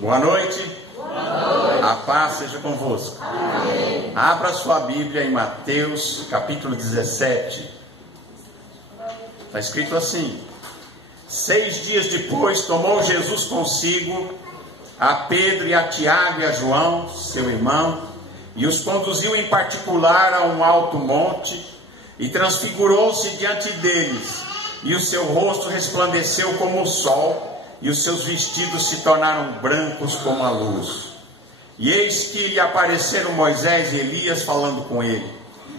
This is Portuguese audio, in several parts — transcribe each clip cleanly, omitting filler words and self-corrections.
Boa noite. A paz seja convosco. Amém. Abra sua Bíblia em Mateus capítulo 17. Está escrito assim: 6 dias depois tomou Jesus consigo a Pedro e a Tiago e a João, seu irmão, e os conduziu em particular a um alto monte, e transfigurou-se diante deles, e o seu rosto resplandeceu como o sol, e os seus vestidos se tornaram brancos como a luz. E eis que lhe apareceram Moisés e Elias falando com ele.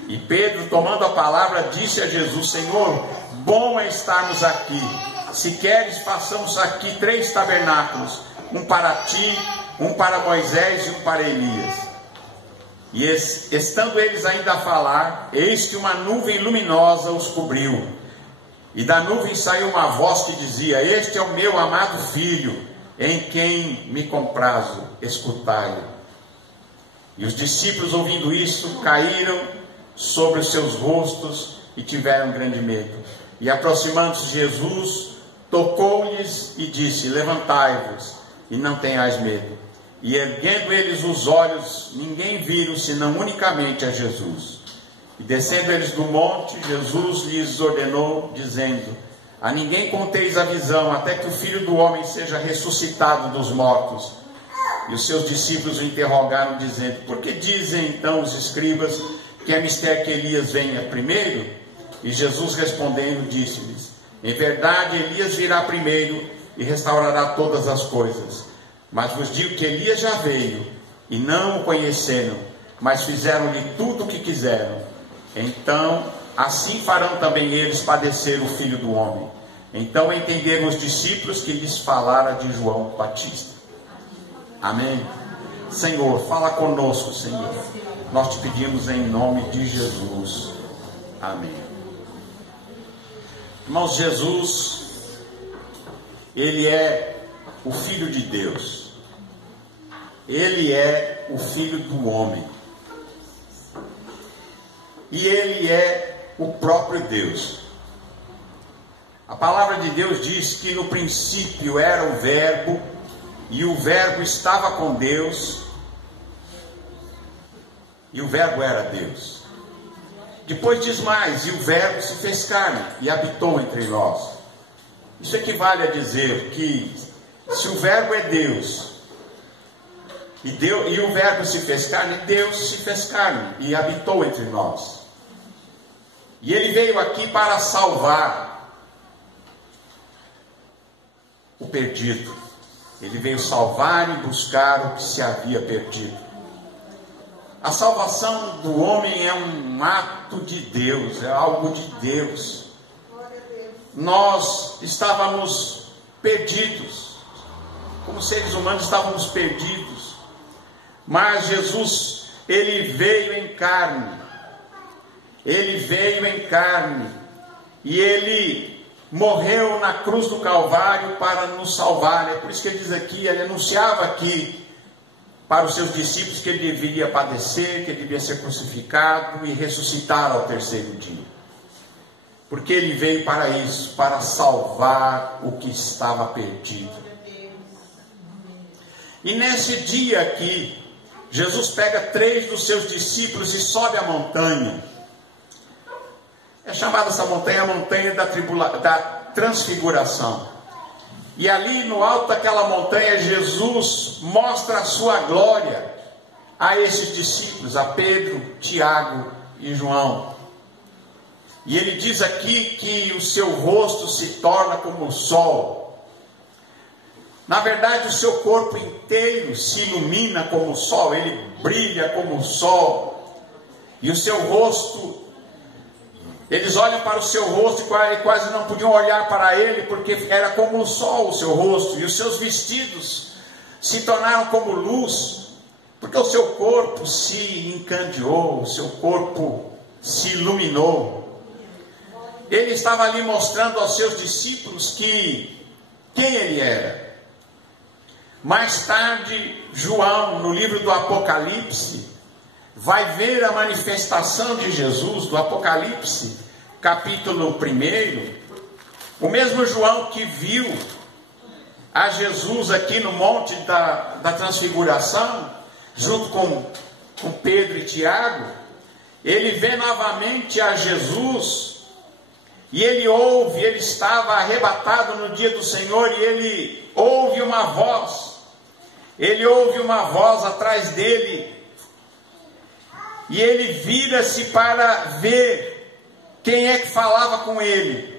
E Pedro, tomando a palavra, disse a Jesus: Senhor, bom é estarmos aqui. Se queres, façamos aqui 3 tabernáculos, um para ti, um para Moisés e um para Elias. E estando eles ainda a falar, eis que uma nuvem luminosa os cobriu. E da nuvem saiu uma voz que dizia: Este é o meu amado filho, em quem me comprazo, escutai-o. E os discípulos, ouvindo isso, caíram sobre os seus rostos e tiveram grande medo. E aproximando-se Jesus, tocou-lhes e disse: Levantai-vos e não tenhais medo. E erguendo eles os olhos, ninguém viram senão unicamente a Jesus. E descendo eles do monte, Jesus lhes ordenou, dizendo: A ninguém conteis a visão, até que o Filho do Homem seja ressuscitado dos mortos. E os seus discípulos o interrogaram, dizendo: Por que dizem então os escribas que é mister que Elias venha primeiro? E Jesus respondendo, disse-lhes: Em verdade, Elias virá primeiro e restaurará todas as coisas. Mas vos digo que Elias já veio, e não o conheceram, mas fizeram-lhe tudo o que quiseram. Então, assim farão também eles padecer o Filho do Homem. Então entenderam os discípulos que lhes falara de João Batista. Amém? Senhor, fala conosco, Senhor. Nós te pedimos em nome de Jesus. Amém. Irmãos, Jesus, Ele é o Filho de Deus. Ele é o Filho do homem. E Ele é o próprio Deus. A palavra de Deus diz que no princípio era o Verbo, e o Verbo estava com Deus, e o Verbo era Deus. Depois diz mais: e o Verbo se fez carne e habitou entre nós. Isso equivale a dizer que se o Verbo é Deus, e o Verbo se fez carne, Deus se fez carne e habitou entre nós. E Ele veio aqui para salvar o perdido. Ele veio salvar e buscar o que se havia perdido. A salvação do homem é um ato de Deus, é algo de Deus. Nós estávamos perdidos, como seres humanos estávamos perdidos, mas Jesus, Ele veio em carne. Ele veio em carne e Ele morreu na cruz do Calvário para nos salvar. É por isso que Ele diz aqui, Ele anunciava aqui para os seus discípulos que Ele deveria padecer, que Ele deveria ser crucificado e ressuscitar ao 3º dia. Porque Ele veio para isso, para salvar o que estava perdido. E nesse dia aqui, Jesus pega 3 dos seus discípulos e sobe a montanha. É chamada essa montanha a montanha da transfiguração. E ali no alto daquela montanha, Jesus mostra a sua glória a esses discípulos, a Pedro, Tiago e João. E ele diz aqui que o seu rosto se torna como o sol. Na verdade, o seu corpo inteiro se ilumina como o sol, ele brilha como o sol. E o seu rosto, eles olham para o seu rosto e quase não podiam olhar para ele, porque era como o sol o seu rosto. E os seus vestidos se tornaram como luz, porque o seu corpo se encandeou, o seu corpo se iluminou. Ele estava ali mostrando aos seus discípulos quem ele era. Mais tarde, João, no livro do Apocalipse, vai ver a manifestação de Jesus, do Apocalipse, capítulo 1. O mesmo João que viu a Jesus aqui no monte da transfiguração, junto com Pedro e Tiago, ele vê novamente a Jesus, e ele ouve, ele estava arrebatado no dia do Senhor, e ele ouve uma voz, atrás dele, e ele vira-se para ver quem é que falava com ele.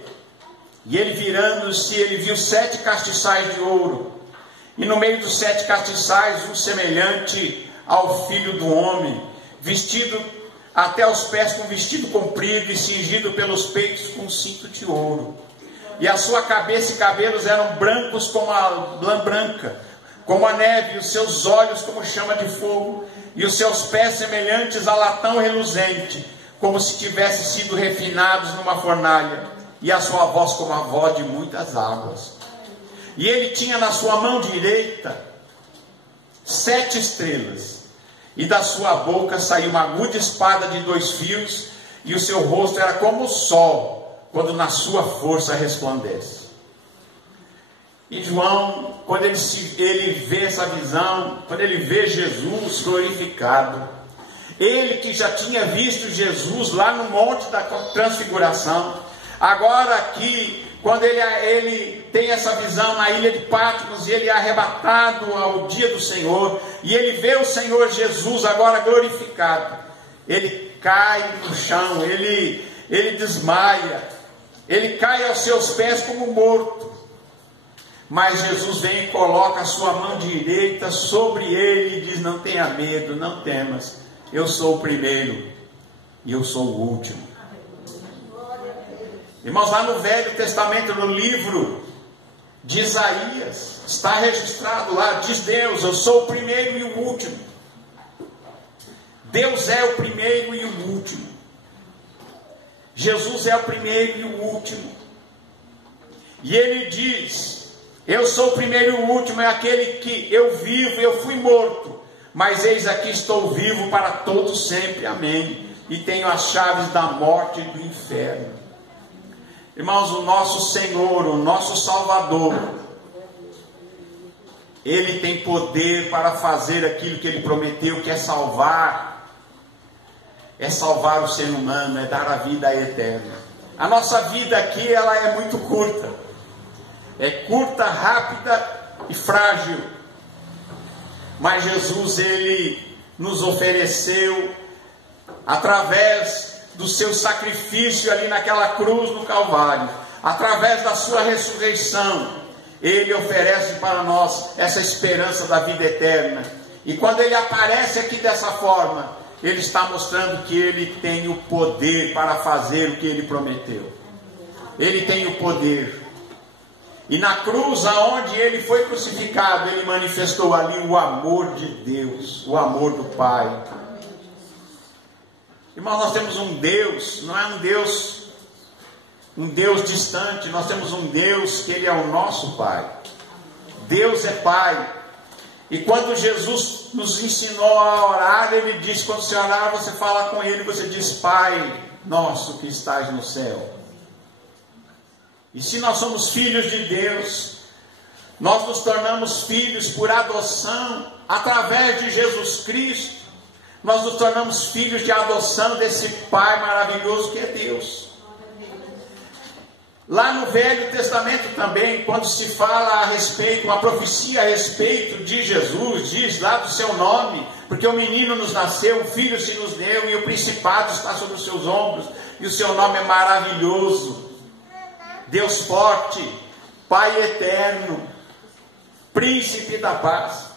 E ele virando-se, ele viu 7 castiçais de ouro, e no meio dos 7 castiçais um semelhante ao Filho do Homem, vestido até os pés com vestido comprido e cingido pelos peitos com cinto de ouro. E a sua cabeça e cabelos eram brancos como a lã branca, como a neve, e os seus olhos como chama de fogo, e os seus pés semelhantes a latão reluzente, como se tivessem sido refinados numa fornalha, e a sua voz como a voz de muitas águas. E ele tinha na sua mão direita 7 estrelas, e da sua boca saiu uma aguda espada de 2 fios, e o seu rosto era como o sol, quando na sua força resplandece. E João, quando ele vê essa visão, quando ele vê Jesus glorificado, ele que já tinha visto Jesus lá no monte da transfiguração, agora aqui, quando ele tem essa visão na ilha de Patmos, e ele é arrebatado ao dia do Senhor, e ele vê o Senhor Jesus agora glorificado, ele cai no chão, ele desmaia, ele cai aos seus pés como morto. Mas Jesus vem e coloca a sua mão direita sobre ele e diz: não tenha medo, não temas, eu sou o primeiro e eu sou o último. Irmãos, lá no Velho Testamento, no livro de Isaías, está registrado lá, diz Deus: eu sou o primeiro e o último. Deus é o primeiro e o último. Jesus é o primeiro e o último. E ele diz: eu sou o primeiro e o último, é aquele que eu vivo, eu fui morto, mas eis aqui estou vivo para todo sempre, amém, e tenho as chaves da morte e do inferno. Irmãos, o nosso Senhor, o nosso Salvador, Ele tem poder para fazer aquilo que Ele prometeu, que é salvar o ser humano, é dar a vida eterna. A nossa vida aqui, ela é muito curta, é curta, rápida e frágil, mas Jesus, Ele nos ofereceu, através do seu sacrifício ali naquela cruz no Calvário, através da sua ressurreição, Ele oferece para nós essa esperança da vida eterna. E quando Ele aparece aqui dessa forma, Ele está mostrando que Ele tem o poder para fazer o que Ele prometeu. Ele tem o poder. E na cruz, aonde Ele foi crucificado, Ele manifestou ali o amor de Deus, o amor do Pai. Irmão, nós temos um Deus, não é um Deus distante, nós temos um Deus que Ele é o nosso Pai. Deus é Pai. E quando Jesus nos ensinou a orar, Ele disse: quando você orar, você fala com Ele, você diz: Pai nosso que estás no céu. E se nós somos filhos de Deus, nós nos tornamos filhos por adoção, através de Jesus Cristo. Nós nos tornamos filhos de adoção desse Pai maravilhoso que é Deus. Lá no Velho Testamento também, quando se fala a respeito, uma profecia a respeito de Jesus, diz lá do seu nome: porque o menino nos nasceu, um filho se nos deu, e o principado está sobre os seus ombros, e o seu nome é maravilhoso, Deus forte, Pai eterno, Príncipe da paz.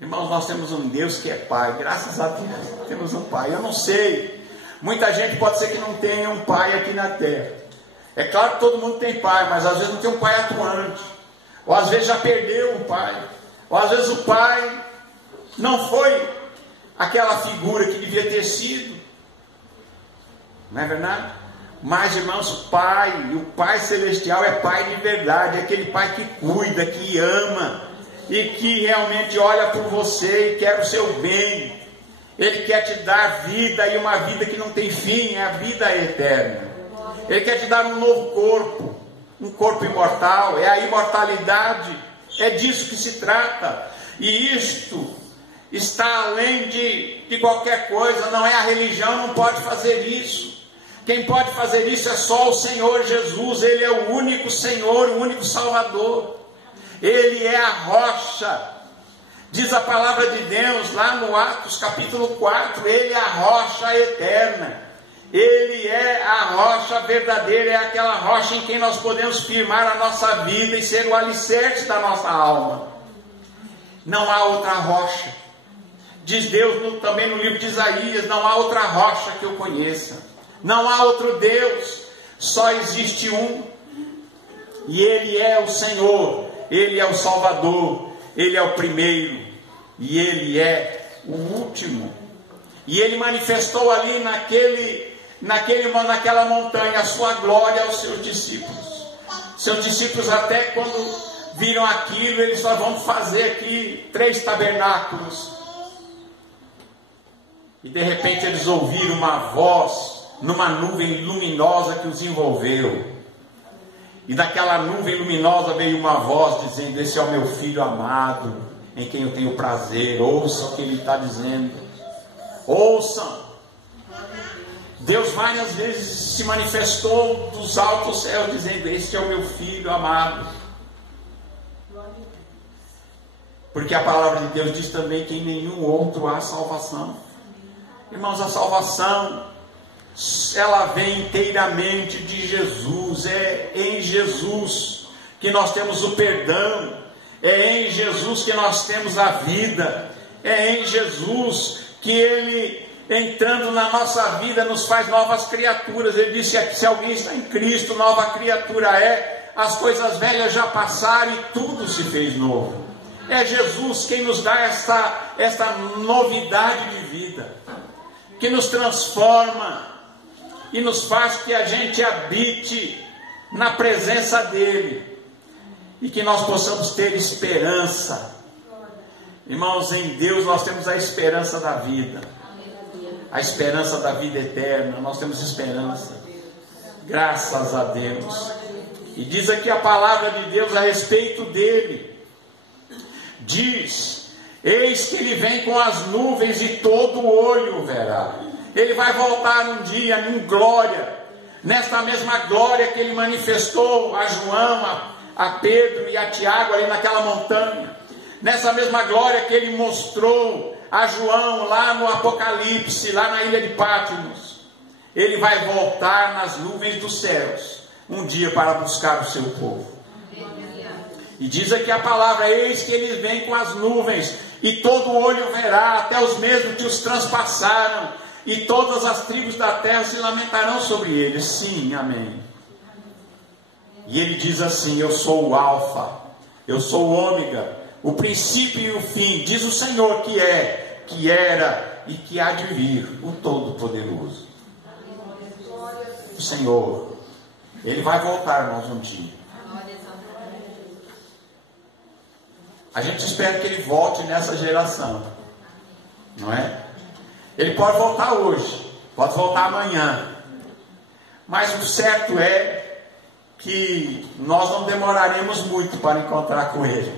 Irmãos, nós temos um Deus que é Pai, graças a Deus, temos um Pai. Eu não sei, muita gente pode ser que não tenha um Pai aqui na terra. É claro que todo mundo tem Pai, mas às vezes não tem um Pai atuante, ou às vezes já perdeu um Pai, ou às vezes o Pai não foi aquela figura que devia ter sido, não é verdade? Mas, irmãos, Pai, o Pai Celestial é Pai de verdade, é aquele Pai que cuida, que ama, e que realmente olha por você e quer o seu bem. Ele quer te dar vida, e uma vida que não tem fim, é a vida eterna. Ele quer te dar um novo corpo, um corpo imortal, é a imortalidade, é disso que se trata. E isto está além de qualquer coisa, não é a religião, não pode fazer isso. Quem pode fazer isso é só o Senhor Jesus. Ele é o único Senhor, o único Salvador. Ele é a rocha. Diz a palavra de Deus lá no Atos capítulo 4, Ele é a rocha eterna. Ele é a rocha verdadeira, é aquela rocha em quem nós podemos firmar a nossa vida e ser o alicerce da nossa alma. Não há outra rocha. Diz Deus também no livro de Isaías, não há outra rocha que eu conheça. Não há outro Deus, só existe um. E Ele é o Senhor, Ele é o Salvador, Ele é o primeiro e Ele é o último. E Ele manifestou ali naquela montanha a sua glória aos seus discípulos. Seus discípulos até quando viram aquilo, eles só vão fazer aqui 3 tabernáculos. E de repente eles ouviram uma voz numa nuvem luminosa que os envolveu. E daquela nuvem luminosa veio uma voz dizendo: esse é o meu filho amado, em quem eu tenho prazer. Ouçam o que ele está dizendo. Ouçam. Deus várias vezes se manifestou dos altos céus dizendo: este é o meu filho amado. Porque a palavra de Deus diz também que em nenhum outro há salvação. Irmãos, a salvação ela vem inteiramente de Jesus. É em Jesus que nós temos o perdão, é em Jesus que nós temos a vida, é em Jesus que Ele, entrando na nossa vida, nos faz novas criaturas. Ele disse que se alguém está em Cristo, nova criatura é, as coisas velhas já passaram e tudo se fez novo. É Jesus quem nos dá esta novidade de vida, que nos transforma e nos faz que a gente habite na presença dEle e que nós possamos ter esperança. Irmãos, em Deus nós temos a esperança da vida, a esperança da vida eterna. Nós temos esperança, graças a Deus. E diz aqui a palavra de Deus a respeito dele, diz: eis que ele vem com as nuvens e todo olho o verá. Ele vai voltar um dia em glória, nesta mesma glória que ele manifestou a João, a Pedro e a Tiago ali naquela montanha, nessa mesma glória que ele mostrou a João lá no Apocalipse, lá na ilha de Patmos. Ele vai voltar nas nuvens dos céus um dia para buscar o seu povo. E diz aqui a palavra: eis que ele vem com as nuvens e todo olho verá, até os mesmos que os transpassaram, e todas as tribos da terra se lamentarão sobre ele. Sim, amém. E ele diz assim: eu sou o Alfa, eu sou o Ômega, o princípio e o fim, diz o Senhor, que é, que era e que há de vir, o Todo-Poderoso. O Senhor, Ele vai voltar mais um dia. A gente espera que Ele volte nessa geração, não é? Ele pode voltar hoje, pode voltar amanhã, mas o certo é que nós não demoraremos muito para encontrar com Ele.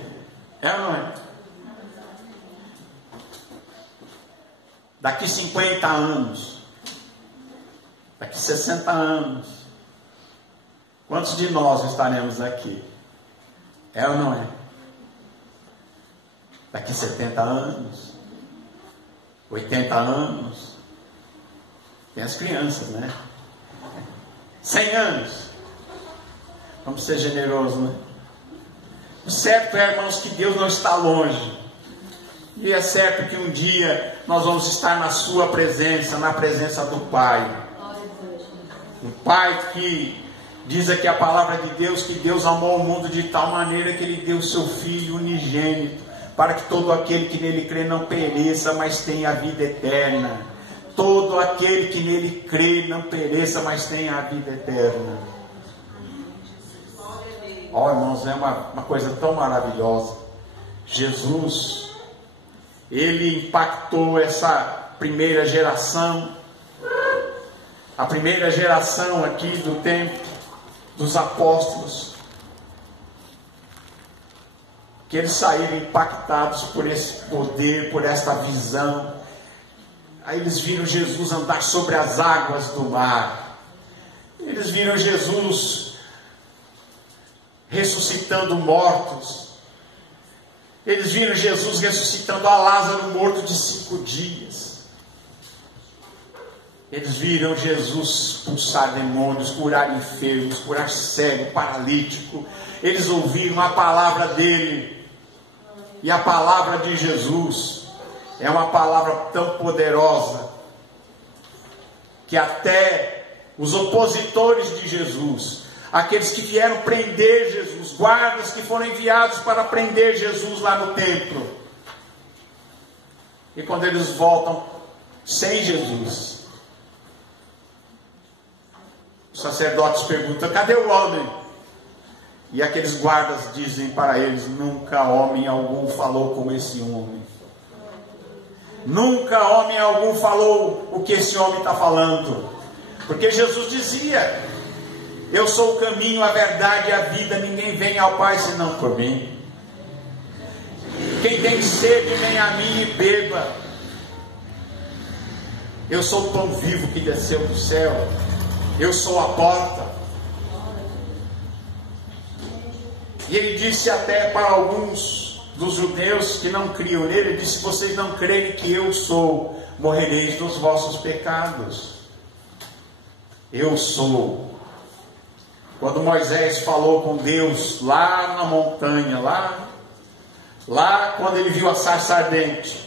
É ou não é? Daqui 50 anos, daqui 60 anos, quantos de nós estaremos aqui? É ou não é? Daqui 70 anos, 80 anos, tem as crianças, né? 100 anos, vamos ser generosos, né? O certo é, irmãos, que Deus não está longe. E é certo que um dia nós vamos estar na sua presença, na presença do Pai. Um Pai que diz aqui a palavra de Deus, que Deus amou o mundo de tal maneira que Ele deu o seu Filho unigênito, para que todo aquele que nele crê não pereça, mas tenha a vida eterna. Todo aquele que nele crê não pereça, mas tenha a vida eterna. Ó, irmãos, é uma coisa tão maravilhosa. Jesus, Ele impactou essa primeira geração, a primeira geração aqui do tempo dos apóstolos. que eles saíram impactados por esse poder, por esta visão. Aí eles viram Jesus andar sobre as águas do mar. Eles viram Jesus ressuscitando mortos. Eles viram Jesus ressuscitando a Lázaro morto de 5 dias. Eles viram Jesus expulsar demônios, curar enfermos, curar cego, paralítico. Eles ouviram a palavra dele. E a palavra de Jesus é uma palavra tão poderosa que até os opositores de Jesus, aqueles que vieram prender Jesus, guardas que foram enviados para prender Jesus lá no templo, e quando eles voltam sem Jesus, os sacerdotes perguntam: cadê o homem? E aqueles guardas dizem para eles: nunca homem algum falou como esse homem. Nunca homem algum falou o que esse homem está falando. Porque Jesus dizia: eu sou o caminho, a verdade e a vida. Ninguém vem ao Pai senão por mim. Quem tem sede, vem a mim e beba. Eu sou o pão vivo que desceu do céu. Eu sou a porta. E ele disse até para alguns dos judeus que não criam nele, ele disse: se vocês não crerem que eu sou, morrereis nos vossos pecados. Eu sou. Quando Moisés falou com Deus lá na montanha, lá quando ele viu a sarça ardente,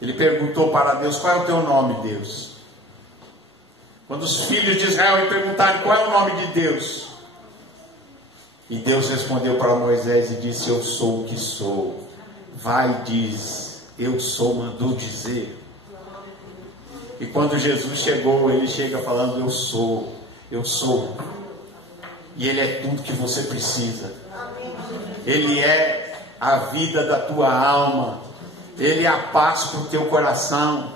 ele perguntou para Deus: qual é o teu nome, Deus? Quando os filhos de Israel lhe perguntaram qual é o nome de Deus, e Deus respondeu para Moisés e disse: eu sou o que sou. Vai, diz, eu sou, mandou dizer. E quando Jesus chegou, ele chega falando: eu sou, eu sou. E ele é tudo que você precisa. Ele é a vida da tua alma. Ele é a paz para o teu coração.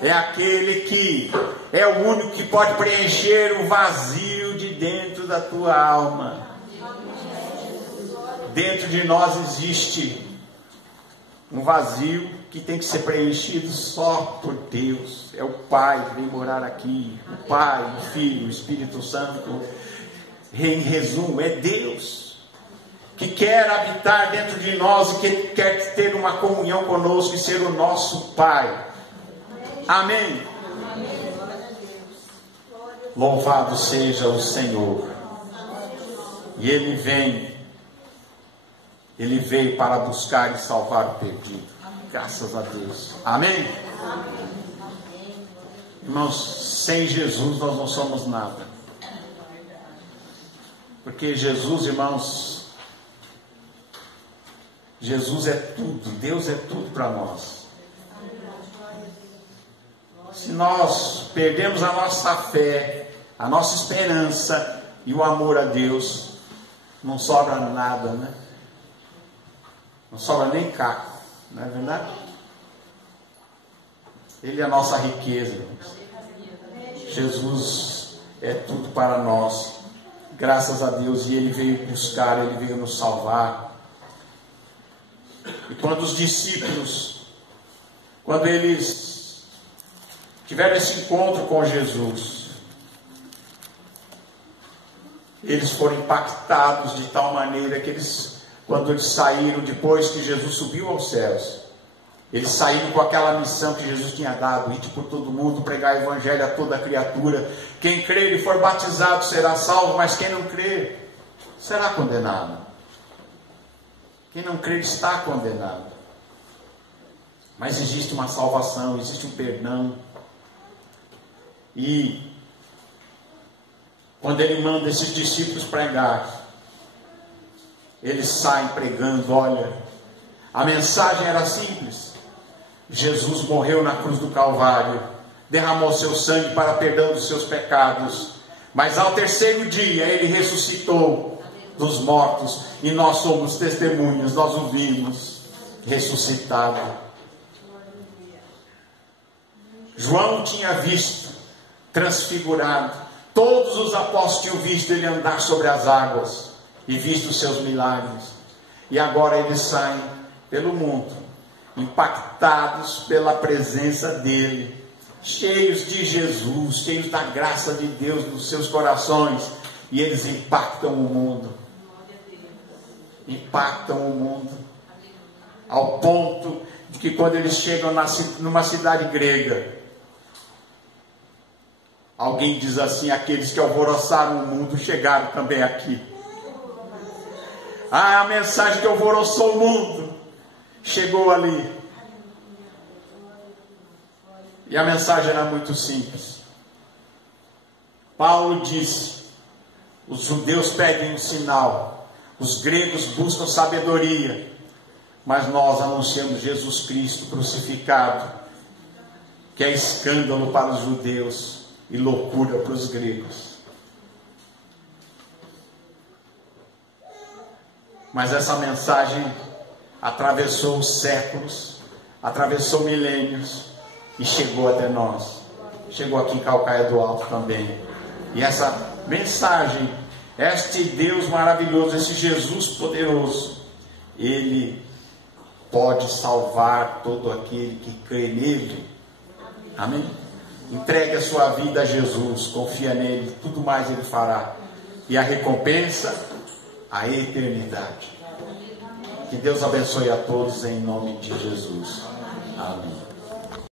É aquele que é o único que pode preencher o vazio de dentro da tua alma. Dentro de nós existe um vazio que tem que ser preenchido só por Deus. É o Pai que vem morar aqui. O Pai, o Filho, o Espírito Santo. Em resumo, é Deus que quer habitar dentro de nós e que quer ter uma comunhão conosco e ser o nosso Pai. Amém? Louvado seja o Senhor. E Ele veio para buscar e salvar o perdido. Graças a Deus. Amém? Irmãos, sem Jesus nós não somos nada. Porque Jesus, irmãos, Jesus é tudo. Deus é tudo para nós. Se nós perdemos a nossa fé, a nossa esperança e o amor a Deus, não sobra nada, né? Não sobra nem caco, não é verdade? Ele é a nossa riqueza, irmãos. Jesus é tudo para nós. Graças a Deus. E Ele veio buscar, Ele veio nos salvar. E quando os discípulos, quando eles tiveram esse encontro com Jesus, eles foram impactados de tal maneira que quando eles saíram, depois que Jesus subiu aos céus, eles saíram com aquela missão que Jesus tinha dado: ide por todo mundo, pregar o evangelho a toda criatura. Quem crer e for batizado será salvo, mas quem não crer será condenado. Quem não crer está condenado. Mas existe uma salvação, existe um perdão. E quando Ele manda esses discípulos pregar, eles saem pregando. Olha, a mensagem era simples: Jesus morreu na cruz do Calvário, derramou seu sangue para perdão dos seus pecados, mas ao terceiro dia Ele ressuscitou dos mortos, e nós somos testemunhas, nós o vimos ressuscitado. João tinha visto transfigurado, todos os apóstolos tinham visto Ele andar sobre as águas e visto os seus milagres. E agora eles saem pelo mundo, impactados pela presença dele, cheios de Jesus, cheios da graça de Deus nos seus corações, e eles impactam o mundo. Impactam o mundo, ao ponto de que quando eles chegam numa cidade grega, alguém diz assim: aqueles que alvoroçaram o mundo chegaram também aqui. A mensagem que alvoroçou o mundo chegou ali. E a mensagem era muito simples. Paulo disse: os judeus pedem um sinal, os gregos buscam sabedoria, mas nós anunciamos Jesus Cristo crucificado, que é escândalo para os judeus e loucura para os gregos. Mas essa mensagem atravessou os séculos, atravessou milênios e chegou até nós. Chegou aqui em Calcaia do Alto também. E essa mensagem, este Deus maravilhoso, esse Jesus poderoso, Ele pode salvar todo aquele que crê nele. Amém? Entregue a sua vida a Jesus, confia nele, tudo mais Ele fará. E a recompensa, a eternidade. Que Deus abençoe a todos em nome de Jesus. Amém.